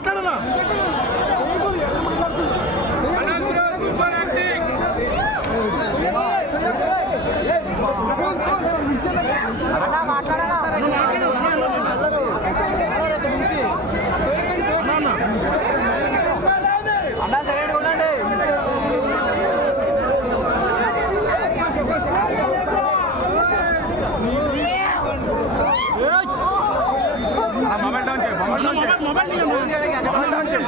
మాట్లాడనా అన్నా సైలెంట్ ఉండండి. Mobile down చేయి, మొబైల్ డౌన్ చేయి, మొబైల్ డౌన్ చేయి.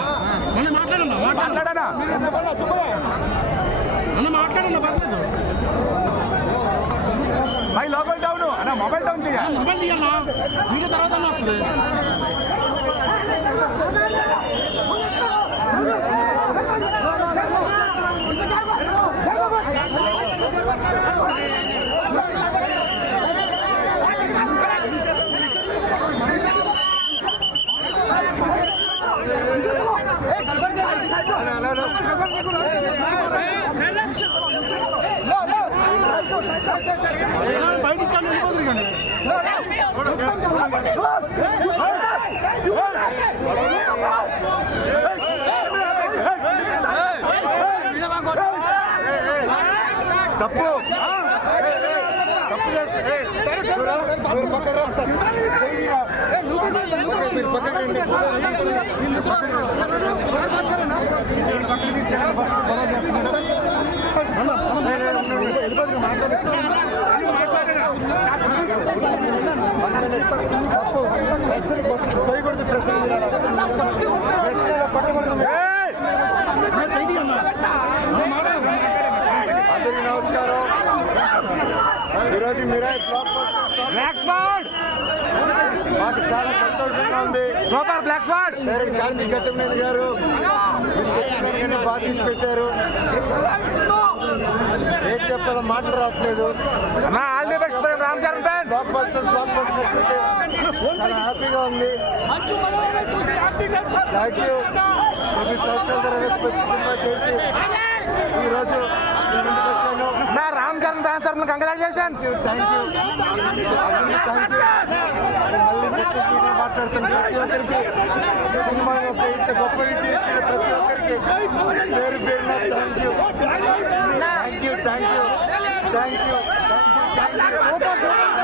మొన్న మాట్లాడన్నా మాట్లాడనా మొన్న మాట్లాడన్నా పర్లేదు. మై లోకల్ డౌన్ అన్న మొబైల్ డౌన్ చేయ, మొబైల్ తీయన్నా వీడియో తర్వాత వస్తుంది. బయటికి వెళ్ళిపోతుంది కానీ తప్పు అందరికీ నమస్కారం. ఈరోజు మీరే బ్లాక్ స్వాడ్ మాకు చాలా సంతోషంగా ఉంది. సూపర్ బ్లాక్ స్వాడ్ డైరెక్ట్ గాంధీ ఘట్టమనేని గారు కానీ బాగా తీసి పెట్టారు. ఏం చెప్పాలో మాటలు రావట్లేదు. అన్నా all the best Ram Charan fans. Block buster చాలా హ్యాపీగా ఉంది. Thank you. ప్రతి సంవత్సరాల తర్వాత మంచి సినిమా చేసి ఈరోజు ముందుకు వచ్చాను. నా రామ్ చరణ్ ఫ్యాన్స్ తరఫున కంగ్రాచులేషన్స్. Thank you. మళ్ళీ సక్సెస్ మీడియా మాట్లాడుతున్న ప్రతి ఒక్కరికి సినిమా ఒక ఇంత గొప్ప విజయం ఇచ్చిన ప్రతి ఒక్కరికి పేరు పేరున thank you thank you thank you thank you thank you.